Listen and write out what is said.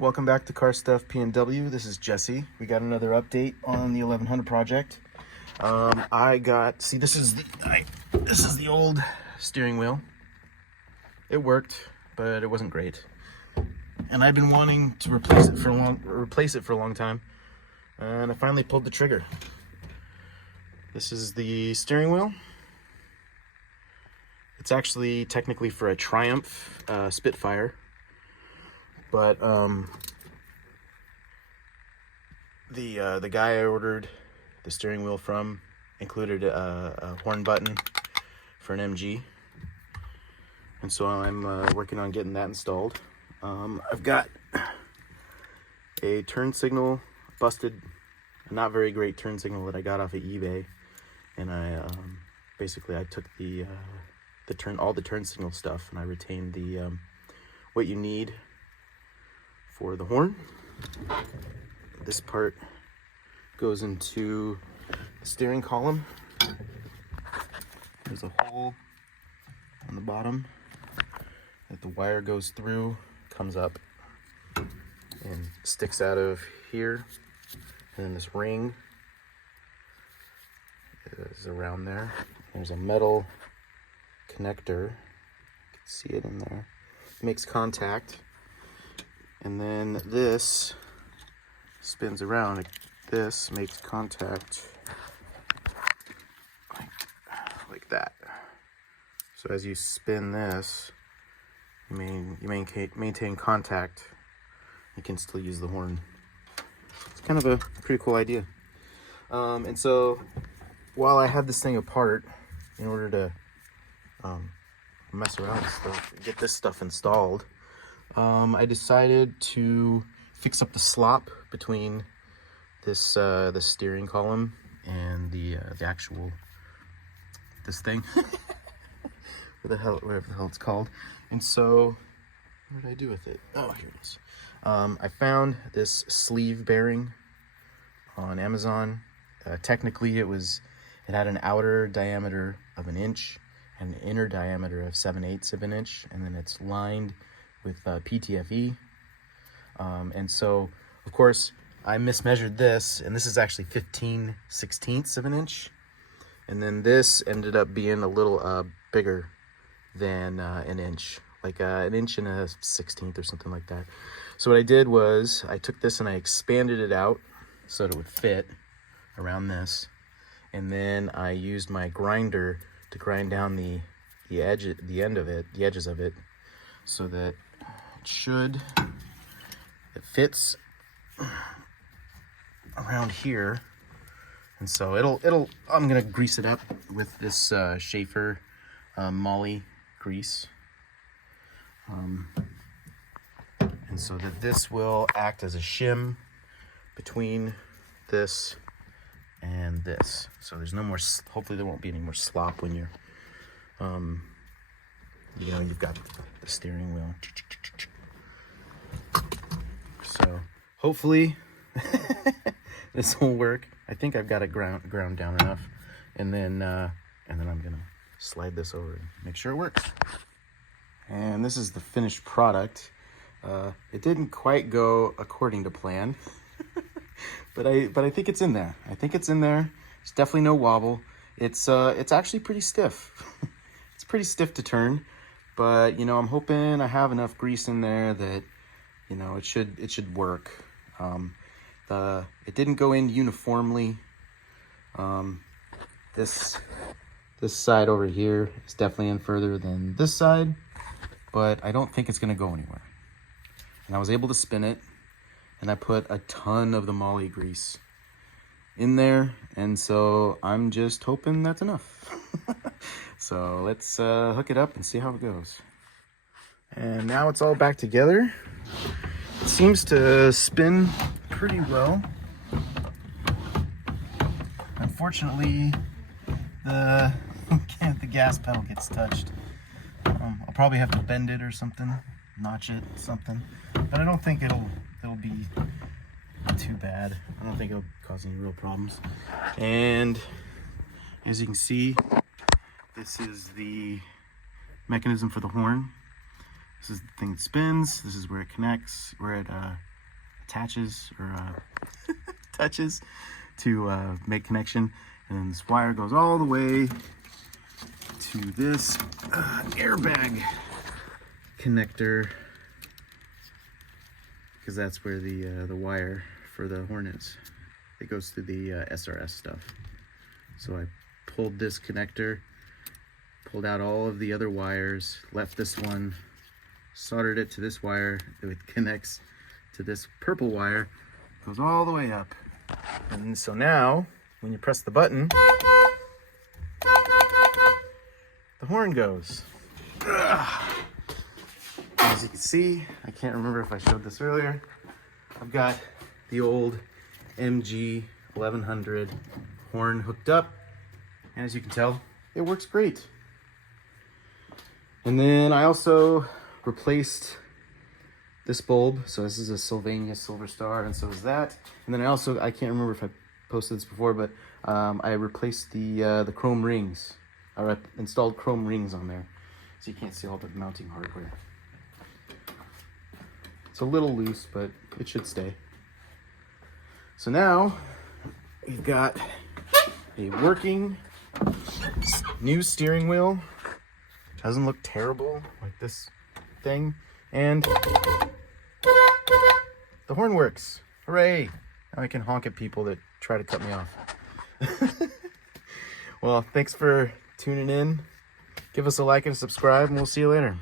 Welcome back to Car Stuff P&W. This is Jesse. We got another update on the 1100 project. This is the old steering wheel. It worked, but it wasn't great. And I've been wanting to replace it for a long time. And I finally pulled the trigger. This is the steering wheel. It's actually technically for a Triumph Spitfire. But the guy I ordered the steering wheel from included a horn button for an MG, and so I'm working on getting that installed. I've got a turn signal, busted, not very great turn signal that I got off of eBay, and I took all the turn signal stuff, and I retained the what you need for the horn. This part goes into the steering column. There's a hole on the bottom that the wire goes through, comes up and sticks out of here, and then this ring is around there. There's a metal connector, you can see it in there. It makes contact. And then this spins around. This makes contact like that. So as you spin this, you maintain contact. You can still use the horn. It's kind of a pretty cool idea. And so while I had this thing apart, in order to mess around with stuff, get this stuff installed, I decided to fix up the slop between this the steering column and the actual this thing, whatever the hell it's called. And so, what did I do with it? Oh, here it is. I found this sleeve bearing on Amazon. Technically, it had an outer diameter of 1 inch and an inner diameter of 7/8 of an inch, and then it's lined with PTFE, and so of course I mismeasured this, and this is actually 15/16 of an inch, and then this ended up being a little bigger than 1 inch, like 1 inch and a 1/16 or something like that. So what I did was I took this and I expanded it out so that it would fit around this, and then I used my grinder to grind down the edges of it, so that it fits around here. And so I'm gonna grease it up with this Schaefer Molly grease, and so that this will act as a shim between this and this, so there's no more, hopefully there won't be any more slop when you're you've got the steering wheel. So hopefully this will work. I think I've got it ground down enough, and then I'm gonna slide this over and make sure it works. And this is the finished product. It didn't quite go according to plan, but I think it's in there. There's definitely no wobble. It's actually pretty stiff. It's pretty stiff to turn, but I'm hoping I have enough grease in there that it should work. It didn't go in uniformly. This side over here is definitely in further than this side, but I don't think it's gonna go anywhere. And I was able to spin it, and I put a ton of the Molly grease in there, and so I'm just hoping that's enough. So let's hook it up and see how it goes. And now it's all back together. It seems to spin pretty well. Unfortunately, the gas pedal gets touched. I'll probably have to bend it or something, notch it, something. But I don't think it'll be too bad. I don't think it'll cause any real problems. And as you can see, this is the mechanism for the horn. This is the thing that spins. This is where it connects, where it attaches or touches to make connection. And then this wire goes all the way to this airbag connector, because that's where the wire for the horn is. It goes through the SRS stuff. So I pulled this connector, pulled out all of the other wires, left this one, soldered it to this wire. It connects to this purple wire, goes all the way up. And so now, when you press the button, the horn goes. As you can see, I can't remember if I showed this earlier, I've got the old MG 1100 horn hooked up, and as you can tell, it works great. And then I also replaced this bulb. So this is a Sylvania Silver Star, and so is that. And then I can't remember if I posted this before, but I replaced the chrome rings. I installed chrome rings on there, so you can't see all the mounting hardware. It's a little loose, but it should stay. So now we've got a working new steering wheel. Doesn't look terrible like this thing, and the horn works. Hooray! Now I can honk at people that try to cut me off. Well, thanks for tuning in. Give us a like and subscribe, and we'll see you later.